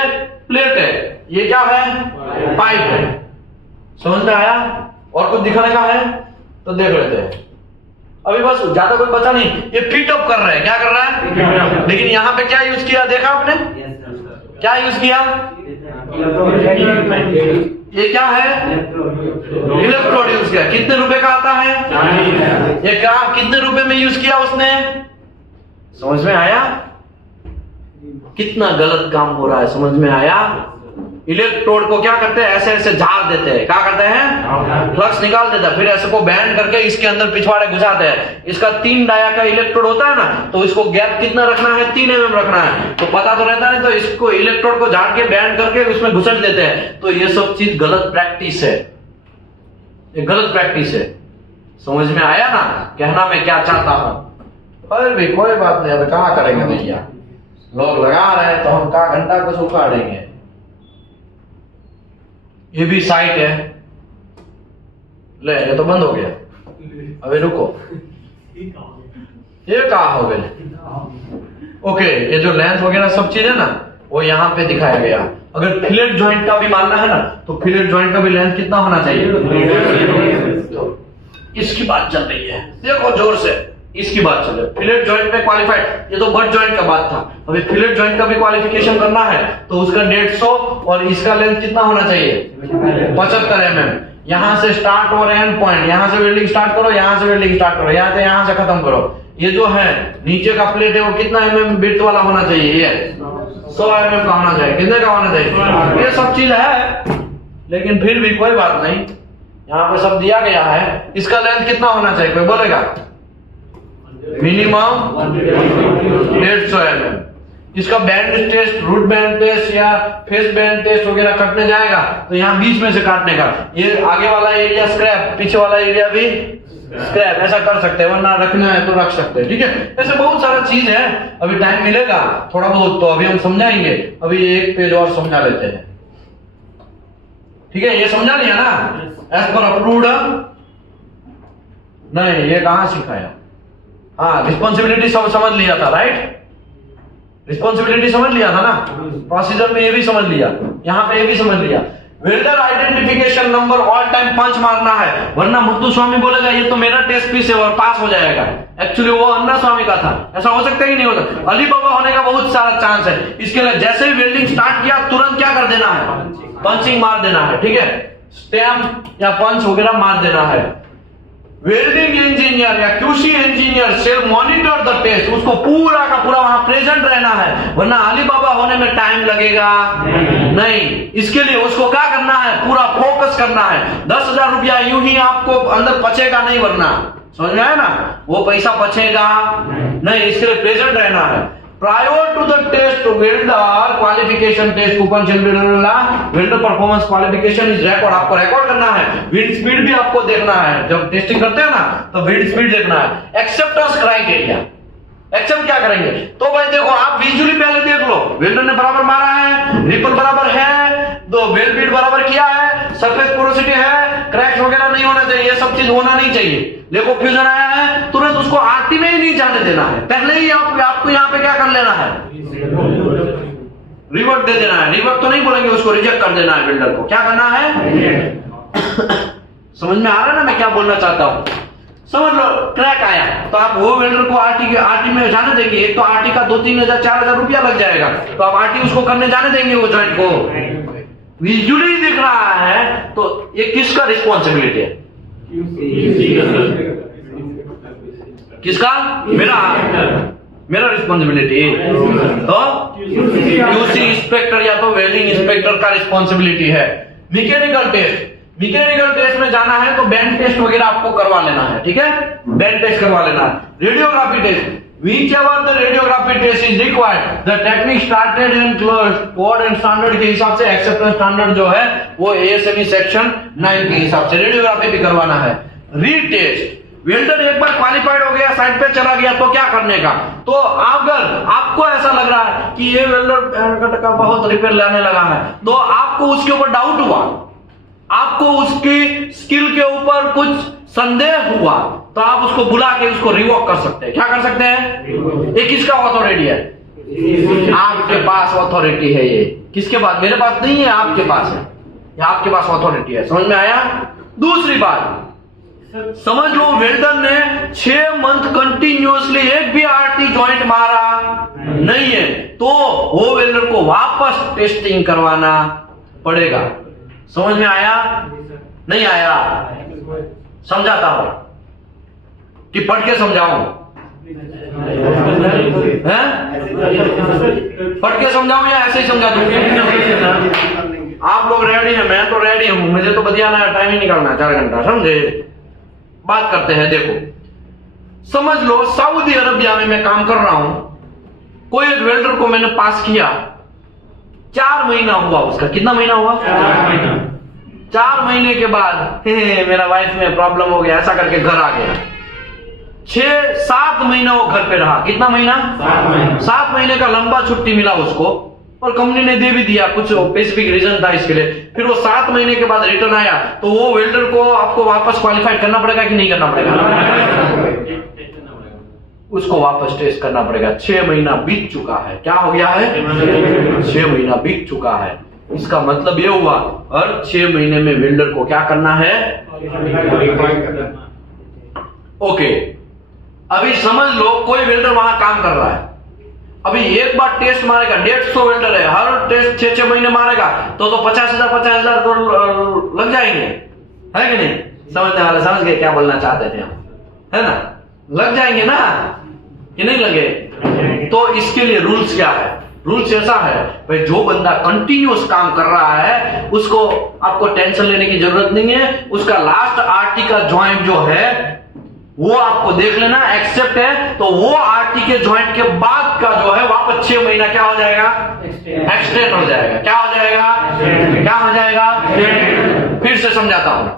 प्लेट है, ये क्या है, पाइप है, समझ में आया। और कुछ दिखाने का है तो देख लेते हैं। अभी बस ज्यादा कोई पता नहीं, ये फिट अप कर रहा है, क्या कर रहा है, लेकिन यहाँ पे क्या यूज किया देखा आपने, क्या यूज किया, ये क्या है, इलेक्ट्रोड यूज किया। कितने रुपए का आता है ये, क्या कितने रुपए में यूज किया उसने, समझ में आया। कितना गलत काम हो रहा है, समझ में आया। इलेक्ट्रोड को क्या करते हैं, ऐसे ऐसे झाड़ देते हैं, क्या करते हैं, फ्लक्स निकाल देता है, फिर ऐसे को बैंड करके इसके अंदर पिछवाड़े घुसाते हैं। इसका 3 डाया का इलेक्ट्रोड होता है ना, तो इसको गैप कितना रखना है, 3 mm रखना है, तो पता तो रहता नहीं, तो इसको इलेक्ट्रोड को झाड़ के बैंड करके उसमें घुसट देते हैं। तो ये सब चीज गलत प्रैक्टिस है, ये गलत प्रैक्टिस है, समझ में आया ना कहना मैं क्या चाहता हूं। पर भी कोई बात नहीं, अब कहाँ करेंगे भैया, लोग लगा रहे हैं तो हम का घंटा कुछ उखाड़ेंगे। ये भी साइट है, ले ये तो बंद हो गया, अभी रुको, ये कहाँ हो गए। ओके, ये जो लेंथ वगैरह सब चीज है ना वो यहाँ पे दिखाया गया। अगर फिलेट जॉइंट का भी मानना है ना, तो फिलेट जॉइंट का भी लेंथ कितना होना चाहिए, तो इसकी बात चल रही है, देखो जोर से, इसकी बात चल रही है। फिलेट जॉइंट में क्वालिफाइड, ये तो बट जॉइंट का बात था, अभी फिलेट जॉइंट का भी क्वालिफिकेशन करना है, तो उसका 150 और इसका लेंथ कितना होना चाहिए 75 mm। यहां से स्टार्ट और एंड पॉइंट, यहां से वेल्डिंग स्टार्ट करो, यहां से वेल्डिंग स्टार्ट करो, यहां से खत्म करो। ये जो है नीचे का प्लेट है वो कितना mm विड्थ वाला होना चाहिए, ये 100 mm का होना चाहिए। कितने का होना चाहिए, ये सब चीज है, लेकिन फिर भी कोई बात नहीं, यहाँ पे सब दिया गया है। इसका लेंथ कितना होना चाहिए, कोई बोलेगा? Minimum 150 mm। इसका bend test, root bend test या फेस बैंड टेस्ट वगैरह कटने जाएगा तो यहाँ बीच में से काटने का, ये आगे वाला एरिया स्क्रैप, पीछे वाला एरिया भी स्क्रैप, ऐसा कर सकते हैं, वरना रखना है तो रख सकते हैं, ठीक है। ऐसे बहुत सारा चीज है, अभी टाइम मिलेगा थोड़ा बहुत तो अभी हम समझाएंगे। अभी एक पेज और समझा लेते हैं, ठीक है। ये समझा लिया ना, एज पर अप्रूव्ड नहीं, ये कहां सिखाया? हाँ, रिस्पॉन्सिबिलिटी सब समझ लिया था, राइट? रिस्पॉन्सिबिलिटी समझ लिया था ना, प्रोसीजर में ये भी समझ लिया, यहाँ पे ये भी समझ लिया। Welder identification number all time punch मारना है, वरना मुत्तु स्वामी बोलेगा ये तो मेरा टेस्ट पीस है और पास हो जाएगा। एक्चुअली वो अन्ना स्वामी का था, ऐसा हो सकता है कि नहीं हो सकता? अली बाबा होने का बहुत सारा चांस है। इसके लिए जैसे ही वेल्डिंग स्टार्ट किया तुरंत क्या कर देना है, पंचिंग मार देना है, ठीक है, स्टैम्प या पंच वगैरह मार देना है। वेल्डिंग इंजीनियर या QC engineer shall monitor the test, उसको पूरा का पूरा वहां प्रेजेंट रहना है, वरना अली बाबा होने में टाइम लगेगा नहीं। इसके लिए उसको क्या करना है, पूरा फोकस करना है। 10,000 रुपया यूं ही आपको अंदर बचेगा नहीं, वरना समझ में आया ना, वो पैसा बचेगा नहीं, इसके लिए प्रेजेंट रहना है। Prior to the test welder qualification test coupon welder performance qualification is record, आपको रिकॉर्ड करना है। विंड स्पीड भी आपको देखना है, जब टेस्टिंग करते हैं ना तो विंड स्पीड देखना है। एक्सेप्टेंस क्राइटेरिया, एक्सेप्ट क्या करेंगे, तो भाई देखो आप विजुअली पहले देख लो, वेल्डर ने बराबर मारा है, रिपल बराबर है, तो वेल बीट बराबर किया है, सरफेस पोरोसिटी है, क्रैक्स वगैरह नहीं होना चाहिए, ये सब चीज होना नहीं चाहिए। देखो फ्यूजन आया है, तुरंत उसको आरटी में ही नहीं जाने देना है, पहले ही आपको यहाँ पे क्या कर लेना है, रिवर्ट दे देना है। रिवर्ट तो नहीं बोलेंगे, उसको रिजेक्ट कर देना है, बिल्डर को क्या करना है। समझ में आ रहा है ना मैं क्या बोलना चाहता हूं? समझ लो, क्रैक आया तो आप वो वेल्डर को आरटी में जाने देंगे, एक तो आरटी का 2-3 हजार 4,000 रुपया लग जाएगा, तो आप आरटी उसको करने जाने देंगे वो जॉइंट को? विजुअली दिख रहा है तो ये किसका रिस्पॉन्सिबिलिटी है, किसका? मेरा रिस्पॉन्सिबिलिटी, तो क्यूसी इंस्पेक्टर या तो वेल्डिंग इंस्पेक्टर का रिस्पॉन्सिबिलिटी है। मैकेनिकल टेस्ट, मैकेनिकल टेस्ट में जाना है तो बैंड टेस्ट वगैरह आपको करवा लेना है, ठीक है, बैंड टेस्ट करवा लेना है। Radiography test, whichever the radiography test is required, the technique started and closed code and standard के हिसाब से, एक्सेप्टेंस स्टैंडर्ड जो है वो ASME सेक्शन 9 के हिसाब से रेडियोग्राफी भी करवाना है। रीटेस्ट, वेल्डर एक बार क्वालिफाइड हो गया, साइड पे चला गया तो क्या करने का, तो अगर आपको ऐसा लग रहा है कि ये वेल्डर का बहुत रिपेयर लाने लगा है, तो आपको उसके ऊपर डाउट हुआ, आपको उसकी स्किल के ऊपर कुछ संदेह हुआ, तो आप उसको बुला के उसको रिवॉक कर सकते हैं। क्या कर सकते हैं? ये किसका अथॉरिटी है? आपके पास अथॉरिटी है। ये किसके पास? मेरे पास नहीं है, आपके पास है, ये आपके पास अथॉरिटी है। समझ में आया? दूसरी बात समझ लो, वेल्डर ने 6 मंथ कंटिन्यूअसली एक भी आरटी जॉइंट मारा नहीं है, तो वो वेल्डर को वापस टेस्टिंग करवाना पड़ेगा। समझ में आया? नहीं आया? समझाता हूं कि पढ़ के समझाऊं? पढ़ के समझाऊं या ऐसे ही समझा दूं? आप लोग रेडी हैं, मैं तो रेडी हूं, मुझे तो बदियाना है, टाइम ही निकालना है 4 घंटा, समझे? बात करते हैं। देखो समझ लो, सऊदी अरबिया में मैं काम कर रहा हूं, कोई एक वेल्डर को मैंने पास किया, 4 महीना हुआ उसका। कितना महीना हुआ? 4 महीने के बाद मेरा वाइफ में प्रॉब्लम हो गया, ऐसा करके घर आ गया। 6-7 महीना वो घर पे रहा। कितना महीना? 7 महीने का लंबा छुट्टी मिला उसको, और कंपनी ने दे भी दिया, कुछ स्पेसिफिक रीजन था इसके लिए। फिर वो 7 महीने के बाद रिटर्न आया, तो वो वेल्डर को आपको वापस क्वालिफाइड करना पड़ेगा कि नहीं करना पड़ेगा? उसको वापस टेस्ट करना पड़ेगा। 6 महीना बीत चुका है। क्या हो गया है? 6 महीना बीत चुका है। इसका मतलब ये हुआ, हर 6 महीने में वेल्डर को क्या करना है? ओके, अभी समझ लो कोई वेल्डर वहां काम कर रहा है, अभी एक बार टेस्ट मारेगा, 150 वेल्डर है, हर टेस्ट 6-6 महीने मारेगा, तो 50,000 तो लग जाएंगे, है कि नहीं? समझने वाले समझ गए क्या बोलना चाहते थे हम, है ना? लग जाएंगे ना, कि नहीं लगे? तो इसके लिए रूल्स क्या है? रूल्स ऐसा है भाई, जो बंदा कंटिन्यूअस काम कर रहा है उसको आपको टेंशन लेने की जरूरत नहीं है, उसका लास्ट आरटी का ज्वाइंट जो है वो आपको देख लेना, एक्सेप्ट है तो वो आरटी के ज्वाइंट के बाद का जो है वापस 6 महीना क्या हो जाएगा? एक्सटेंड हो जाएगा। क्या हो जाएगा? क्या हो जाएगा? फिर से समझाता हूं,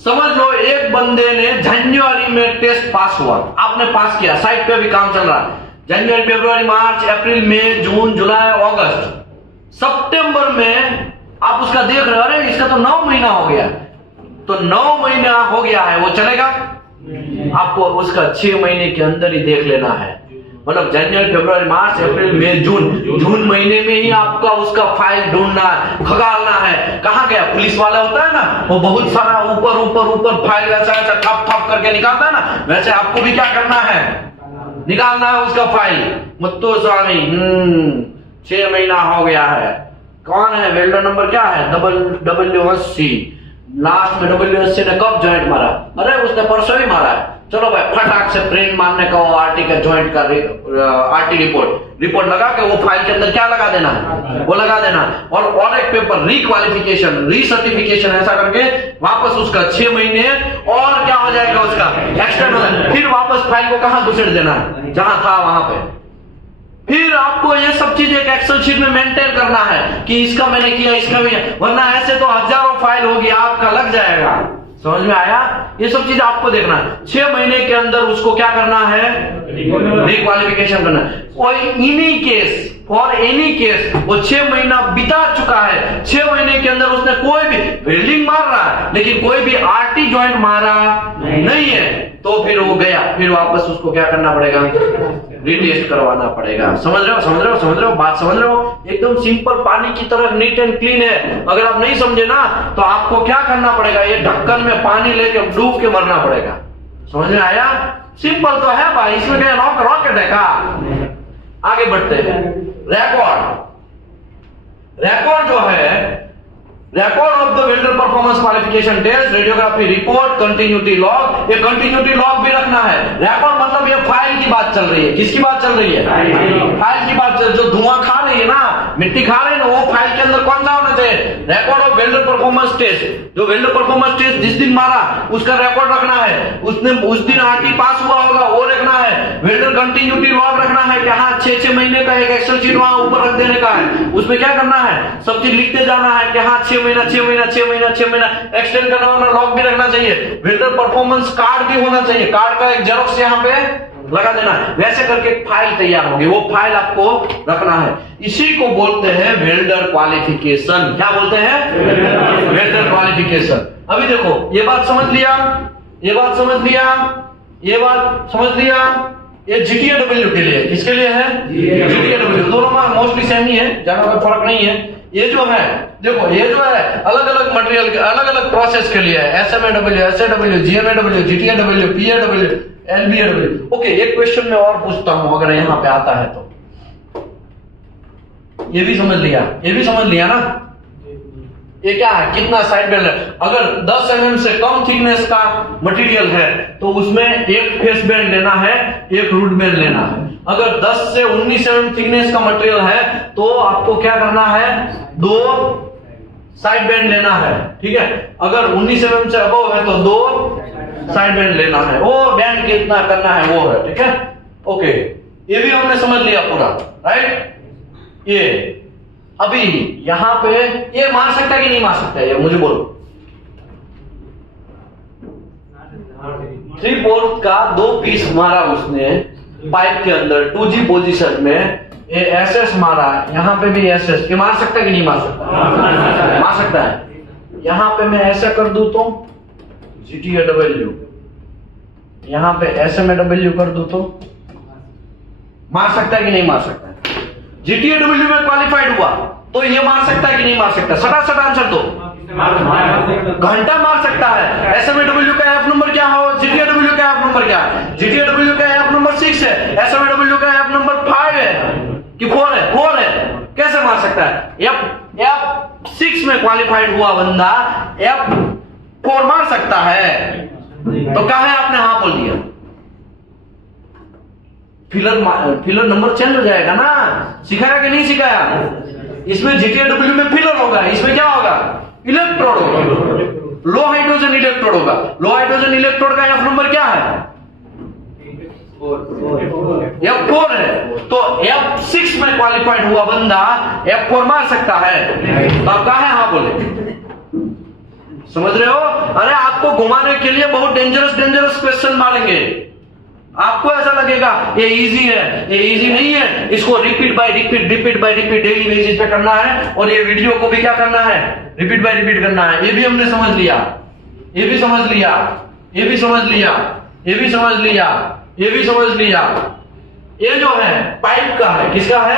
समझ लो एक बंदे ने जनवरी में टेस्ट पास हुआ, आपने पास किया, साइट पे भी काम चल रहा है, जनवरी, फरवरी, मार्च, अप्रैल, मई, जून, जुलाई, अगस्त, सितंबर में आप उसका देख रहे हो, अरे इसका तो 9 महीना हो गया, तो 9 महीना हो गया है, वो चलेगा? आपको उसका 6 महीने के अंदर ही देख लेना है, मतलब जनवरी, फरवरी, मार्च, अप्रैल, मई, जून महीने में ही आपका उसका फाइल ढूंढना है, खगालना है। कहां गया? पुलिस वाला होता है ना, वो बहुत सारा ऊपर फाइल वैसा ठप करके निकालता है ना, वैसे आपको भी क्या करना है? निकालना है उसका फाइल। मुत्तु स्वामी 6 महीना हो गया है, कौन है? वेल्डर नंबर क्या है? W80, लास्ट में W80 ने कब ज्वाइंट मारा? अरे उसने परसों ही मारा है, चलो भाई फटाक से प्रिंट मारने का वो आरटी का ज्वाइंट का आरटी रिपोर्ट लगा के वो फाइल के अंदर क्या लगा देना है? वो लगा देना, और एक पेपर रीक्वालिफिकेशन, रीसर्टिफिकेशन ऐसा करके वापस उसका 6 महीने और क्या हो जाएगा? उसका एक्सटेंड हो जाएगा। फिर वापस फाइल को कहां घुसेड़ देना है? जहां था वहां पे। फिर आपको ये सब चीज एक एक्सेल शीट में मेंटेन करना है कि इसका मैंने किया, इसका भी, वरना ऐसे तो हजारों फाइल होगी, आपका लग जाएगा। समझ में आया? ये सब चीज आपको देखना है। 6 महीने के अंदर उसको क्या करना है? रिक्वालिफिकेशन करना है। और फॉर एनी केस वो 6 महीना बिता चुका है, 6 महीने के अंदर उसने कोई भी वेल्डिंग मार रहा है लेकिन कोई भी आरटी ज्वाइंट मारा नहीं है, तो फिर वो गया, फिर वापस उसको क्या करना पड़ेगा? रीटेस्ट करवाना पड़ेगा। समझ रहे हो? बात समझ रहे हो? एकदम सिंपल, पानी की तरह नीट एंड क्लीन है। अगर आप नहीं समझे ना तो आपको क्या करना पड़ेगा? ये ढक्कन में पानी लेके डूब के मरना पड़ेगा। समझ में आया? सिंपल तो है भाई, इसमें क्या रॉकेट है का? आगे बढ़ते हैं। रिकॉर्ड जो है, record of the welder performance qualification test, radiography report, continuity log. ये कंटिन्यूटी लॉग भी रखना है। रिकॉर्ड मतलब ये फाइल की बात चल रही है। किसकी बात चल रही है? फाइल की बात चल, जो धुआं खा रही है ना, मिट्टी खा रही है ना, वो फाइल के अंदर कौन सा होना चाहिए? Record of welder performance test. जो वेल्डर परफॉर्मेंस टेस्ट जिस दिन मारा उसका रिकॉर्ड रखना है। उसने उस दिन आरटी पास हुआ होगा वो रखना है। वेल्डर कंटिन्यूटी लॉग रखना है कि हाँ 6-6 महीने का एक एक्सेल शीट वहां ऊपर रख देने का है। उसमें क्या करना है? सब चीज लिखते जाना है कि हाँ 6 महीना एक्सटेंड करना होना, लॉग भी रखना चाहिए। वेल्डर परफॉर्मेंस कार्ड भी होना चाहिए, कार्ड का एक जेरॉक्स यहाँ पे लगा देना है। वैसे करके फाइल तैयार होगी, वो फाइल आपको रखना है। इसी को बोलते हैं वेल्डर क्वालिफिकेशन। क्या बोलते हैं? Welder qualification. अभी देखो ये बात समझ लिया, ये बात समझ लिया। ये GTAW के लिए, किसके लिए है? GTAW। दोनों में मोस्टली सेम ही है, ज्यादा कोई फर्क नहीं है। ये जो है देखो, ये जो है अलग अलग मटेरियल के अलग अलग प्रोसेस के लिए है। SMAW, SAW, GMAW, GTAW, PAW, LBAW। Okay, एक क्वेश्चन मैं और पूछता हूं, अगर यहाँ पे आता है तो। ये भी समझ लिया ना? ये क्या है? कितना साइड बेंड है? अगर 10 mm से कम थिकनेस का मटेरियल है तो उसमें एक फेस बेंड लेना है, एक रूट बेंड लेना है। अगर 10 से 19 mm थिकनेस का मटेरियल है तो आपको क्या करना है? 2 साइड बेंड लेना है, ठीक है? अगर 19 mm से अबव है तो 2 साइड बेंड लेना है। वो बेंड कितना करना है वो है, ठीक है? ओके, ये भी हमने समझ लिया पूरा, राइट? ये अभी यहां पे ये मार सकता है कि नहीं मार सकता है? ये मुझे बोलो। 3/4 का 2 पीस मारा उसने पाइप के अंदर 2G पोजीशन में, ये SS मारा, यहां पे भी SS। ये मार सकता है कि नहीं मार सकता? मार सकता है। यहां पे मैं ऐसा कर दूं तो GTAW, यहां पे SMAW कर दूं तो मार सकता है कि नहीं मार सकता है? GTAW में क्वालिफाइड हुआ तो ये मार सकता है कि नहीं मार सकता? सटासट आंसर दो। घंटा मार सकता है। SMAW का एफ नंबर क्या हो? GTAW का एफ नंबर क्या है? GTAW का एफ नंबर 6 है। SMAW का एफ नंबर 5 है कि 4 है? 4 है। कैसे मार सकता है? F6 में क्वालिफाइड हुआ बंदा F4 मार सकता है। तो कहा है आपने हाँ बोल दिया। फिलर नंबर चेंज हो जाएगा ना। सिखाया कि नहीं सिखाया? इसमें GTAW में फिलर होगा, इसमें क्या होगा? इलेक्ट्रोड होगा, लो हाइड्रोजन इलेक्ट्रोड होगा। लो हाइड्रोजन इलेक्ट्रोड का एफ नंबर क्या है? F4 है। तो F6 में क्वालिफाइड हुआ बंदा F4 मार सकता है। तो आप कहा है हाँ बोले? समझ रहे हो? अरे आपको घुमाने के लिए बहुत डेंजरस क्वेश्चन मारेंगे। आपको ऐसा लगेगा ये इजी है, ये इजी नहीं है। इसको repeat by repeat daily basis पे करना है। और ये वीडियो को भी क्या करना है? रिपीट बाय रिपीट करना है। ये भी हमने समझ लिया, ये भी समझ लिया, ये भी समझ लिया, ये भी समझ लिया, ये भी समझ लिया। ये जो है पाइप का है, किसका है?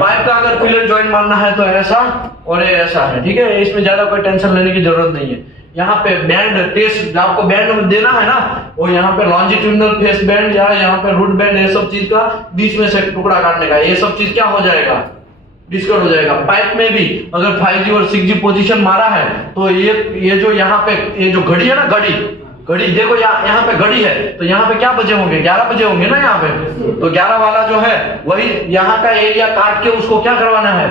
पाइप का। अगर फिलर जॉइंट मारना है तो ऐसा और ये ऐसा है, ठीक है। इसमें ज्यादा कोई टेंशन लेने की जरूरत नहीं है। यहाँ पे बैंड टेस्ट आपको बैंड देना है ना, वो यहाँ पे लॉन्जिट्यूडनल फेस बैंड या यहाँ पे रूट बैंड, ये सब चीज का बीच में से टुकड़ा काटने का, ये सब चीज क्या हो जाएगा? डिस्कट हो जाएगा। पाइप में भी अगर 5G और 6G पोजीशन मारा है तो ये जो यहाँ पे ये जो घड़ी है ना, घड़ी देखो यहाँ पे घड़ी है, तो यहाँ पे क्या बजे होंगे? 11 बजे होंगे ना यहाँ पे। तो 11 वाला जो है वही यहाँ का एरिया काट के उसको क्या करवाना है?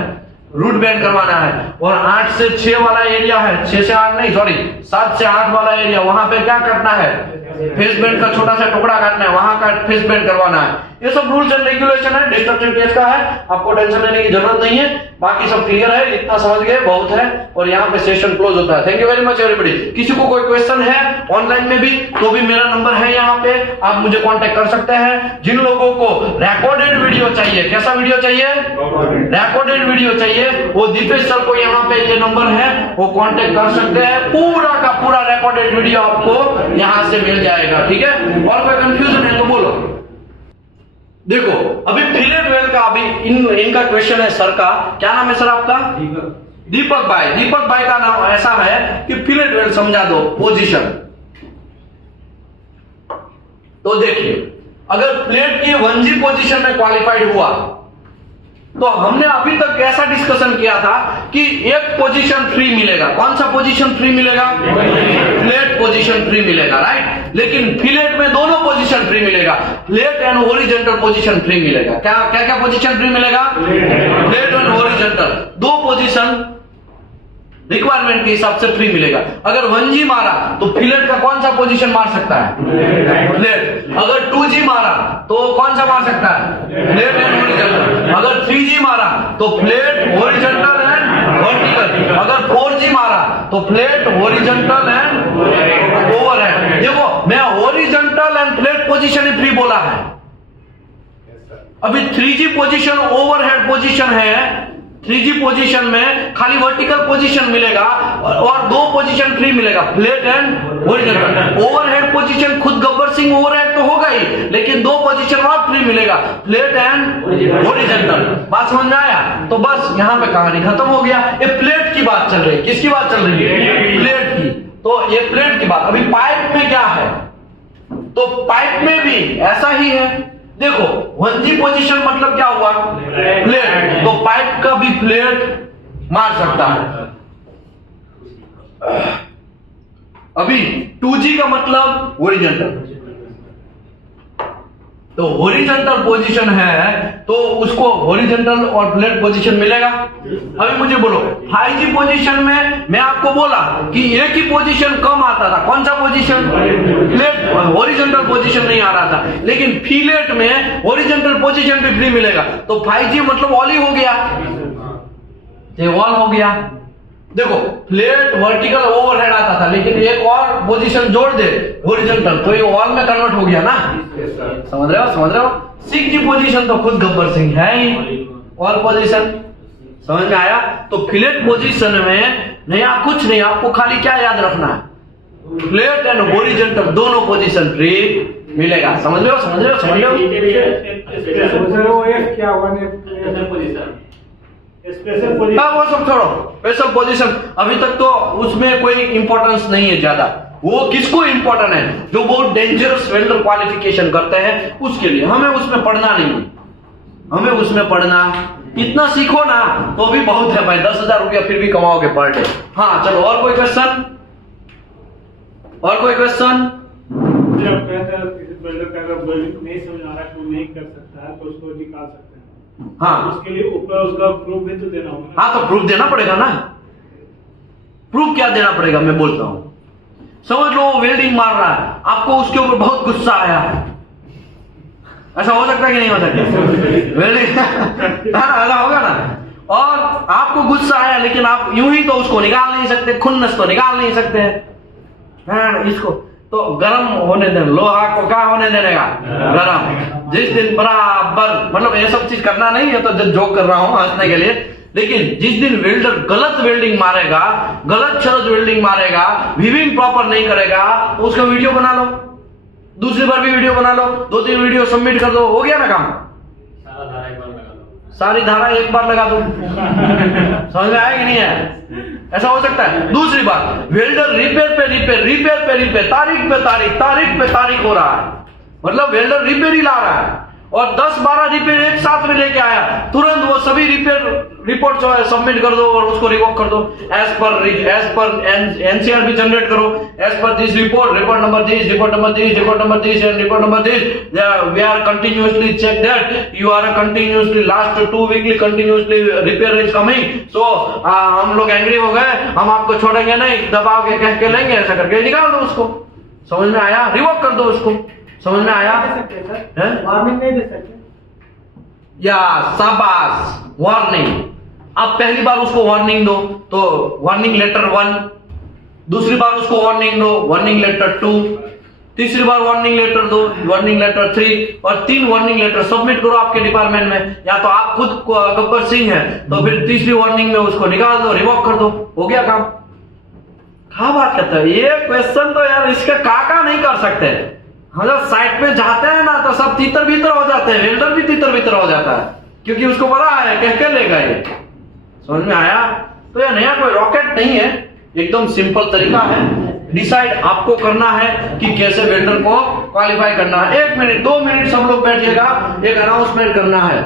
रूट बैंड करवाना है। और 8 से 6 वाला एरिया है, 6 से 8 नहीं, सॉरी 7 से 8 वाला एरिया, वहां पे क्या करना है? फेस बैंड का छोटा सा टुकड़ा काटना है, वहां का फेस बैंड करवाना है। ये सब रूल्स एंड रेगुलेशन है, डिस्ट्रक्टिव टेस्ट का है। आपको टेंशन लेने की जरूरत नहीं है, बाकी सब क्लियर है। इतना समझ गए बहुत है। और यहाँ पे सेशन क्लोज होता है। Thank you very much everybody. किसी को कोई क्वेश्चन है ऑनलाइन में भी तो भी मेरा नंबर है यहाँ पे, आप मुझे कांटेक्ट कर सकते हैं। जिन लोगों को रिकॉर्डेड वीडियो चाहिए, कैसा वीडियो चाहिए? रिकॉर्डेड वीडियो चाहिए, वो दीपेश सर को यहाँ पे ये नंबर है, वो कांटेक्ट कर सकते हैं। पूरा का पूरा रिकॉर्डेड वीडियो आपको यहाँ से मिल जाएगा, ठीक है। और कोई कंफ्यूजन है तो बोलो। देखो अभी फिलर वेल का अभी इनका क्वेश्चन है सर का। क्या नाम है सर आपका? दीपक भाई। दीपक भाई का नाम ऐसा है कि फिलर वेल समझा दो पोजीशन। तो देखिए अगर प्लेट की 1G पोजीशन में क्वालिफाइड हुआ तो हमने अभी तक ऐसा डिस्कशन किया था कि एक पोजीशन फ्री मिलेगा। कौन सा पोजीशन फ्री मिलेगा? फ्लैट पोजीशन फ्री मिलेगा, राइट। लेकिन फिलेट में दोनों पोजीशन फ्री मिलेगा, flat and horizontal position free मिलेगा। क्या क्या क्या पोजीशन फ्री मिलेगा? फ्लैट एंड हॉरिजॉन्टल, दो पोजीशन रिक्वायरमेंट के हिसाब से फ्री मिलेगा। अगर 1G मारा तो फिलेट का कौन सा पोजीशन मार सकता है? फ्लैट। अगर 2G मारा तो कौन सा मार सकता है? Flat and horizontal. अगर 3G मारा तो फ्लैट, हॉरिजॉन्टल एंड वर्टिकल। अगर 4G मारा तो फ्लैट, हॉरिजॉन्टल एंड ओवरहेड। देखो मैं horizontal and flat position he free बोला है। अभी 3G पोजीशन ओवरहेड पोजीशन है। 3G पोजीशन में खाली वर्टिकल पोजीशन मिलेगा और दो पोजीशन फ्री मिलेगा, flat and horizontal. Overhead position खुद गब्बर सिंह ओवरहेड तो होगा ही, लेकिन दो पोजीशन और फ्री मिलेगा, फ्लैट एंड हॉरिजॉन्टल। बात समझ में आया? तो बस यहां पे कहानी खत्म हो गया। ये प्लेट की बात चल रही है। किसकी बात चल रही है? प्लेट की। तो ये प्लेट की बात। अभी पाइप में क्या है? तो पाइप में भी ऐसा ही है। देखो 1G पोजीशन मतलब क्या हुआ? फ्लैट। तो पाइप का भी फ्लैट मार सकता है। अभी 2G का मतलब हॉरिजॉन्टल। तो हॉरिजॉन्टल पोजीशन है तो उसको हॉरिजॉन्टल और फ्लैट पोजीशन मिलेगा। अभी मुझे बोलो 5G पोजीशन में मैं आपको बोला कि एक ही पोजीशन कम आता था। कौन सा पोजीशन? फ्लैट। हॉरिजॉन्टल पोजीशन नहीं आ रहा था। लेकिन फिलेट में हॉरिजॉन्टल पोजीशन भी फ्री मिलेगा। तो 5G मतलब ऑल ही हो गया, ये ऑल हो गया। देखो फ्लैट, वर्टिकल, ओवरहेड आता था, लेकिन एक और पोजीशन जोड़ दे हॉरिजॉन्टल तो ये ऑल में कन्वर्ट हो गया ना। समझ रहे हो? समझ रहे हो? 6G पोजीशन तो खुद गब्बर सिंह है ही, ऑल पोजीशन। समझ में आया? तो फ्लैट पोजीशन में नया कुछ नहीं, आपको खाली क्या याद रखना है? फ्लैट एंड हॉरिजॉन्टल दोनों पोजीशन फ्री मिलेगा। समझ रहे हो? समझ रहे हो? समझ रहे हो? क्या स्पेशल पोजीशन। हाँ वो सब छोड़ो, स्पेशल पोजीशन अभी तक तो उसमें कोई इंपॉर्टेंस नहीं है ज्यादा। वो किसको इंपॉर्टेंट है? जो बहुत डेंजरस वेल्डर क्वालिफिकेशन करते हैं उसके लिए। हमें उसमें पढ़ना नहीं है, हमें उसमें पढ़ना इतना सीखो ना तो भी बहुत है भाई। 10,000 रुपया फिर भी कमाओगे पर डे। हाँ चलो, और कोई क्वेश्चन? और कोई क्वेश्चन? जब कहते हैं किसी वेल्डर का अगर वेल्डिंग नहीं समझ आ रहा है, कोई नहीं कर सकता है, तो उसको निकाल सकते हैं। हाँ उसके लिए ऊपर उसका प्रूफ भी तो देना होगा। हाँ, तो प्रूफ देना पड़ेगा ना। प्रूफ क्या देना पड़ेगा मैं बोलता हूं। समझ लो वो वेल्डिंग मार रहा है, आपको उसके ऊपर बहुत गुस्सा आया है, ऐसा हो सकता है कि नहीं हो सकता? वेल्डिंग ऐसा होगा ना। और आपको गुस्सा आया लेकिन आप यूं ही तो उसको निकाल नहीं सकते, खुन्नस तो निकाल नहीं सकते हैं। इसको तो गर्म होने देना, लोहा को क्या होने देने का? गर्म। जिस दिन बराबर, मतलब ये सब चीज करना नहीं है तो जोक कर रहा हूं हंसने के लिए, लेकिन जिस दिन वेल्डर गलत वेल्डिंग मारेगा, गलत शरत वेल्डिंग मारेगा, वीविंग प्रॉपर नहीं करेगा, तो उसका वीडियो बना लो, दूसरी बार भी वीडियो बना लो, 2-3 वीडियो सबमिट कर दो, हो गया ना काम। सारी धारा एक बार लगा दो। समझ में आया कि नहीं है? ऐसा हो सकता है। दूसरी बात, वेल्डर रिपेयर पे रिपेयर, तारीख पे तारीख हो रहा है, मतलब वेल्डर रिपेयर ही ला रहा है और 10-12 रिपेयर एक साथ में लेके आया, तुरंत वो सभी रिपेयर रिपोर्ट जो है सबमिट कर दो और उसको रिवोक कर दो। एज पर एनसीआर भी जनरेट करो, as per this report number this, report number this and report number this, we are continuously check that you are continuously last 2 weekly continuously repair is coming, so हम लोग angry हो गए, हम आपको छोड़ेंगे नहीं, दबाव के कह के लेंगे, ऐसा करके निकाल दो उसको। समझ में आया? रिवोक कर दो उसको। समझ में आया? वार्निंग नहीं दे सकते। या शाबाश, वार्निंग। अब पहली बार उसको वार्निंग दो तो वार्निंग लेटर 1, दूसरी बार उसको वार्निंग दो, वार्निंग लेटर 2, तीसरी बार वार्निंग लेटर दो, वार्निंग लेटर 3, और 3 वार्निंग लेटर सबमिट करो आपके डिपार्टमेंट में। या तो आप खुद गब्बर सिंह है तो फिर तीसरी वार्निंग में उसको निकाल दो, रिवोक कर दो, हो गया काम। क्या बात करता है ये क्वेश्चन, तो यार इसका काका नहीं कर सकते। हम जब साइट पे जाते हैं ना तो सब तीतर भीतर हो जाते हैं, वेल्डर भी तीतर भीतर हो जाता है, क्योंकि उसको पता है कह लेगा ये। समझ में आया? तो ये नया कोई रॉकेट नहीं है, एकदम सिंपल तरीका है। डिसाइड आपको करना है कि कैसे वेल्डर को क्वालिफाई करना है। 1 मिनट 2 मिनट सब लोग बैठिएगा, एक अनाउंसमेंट करना है।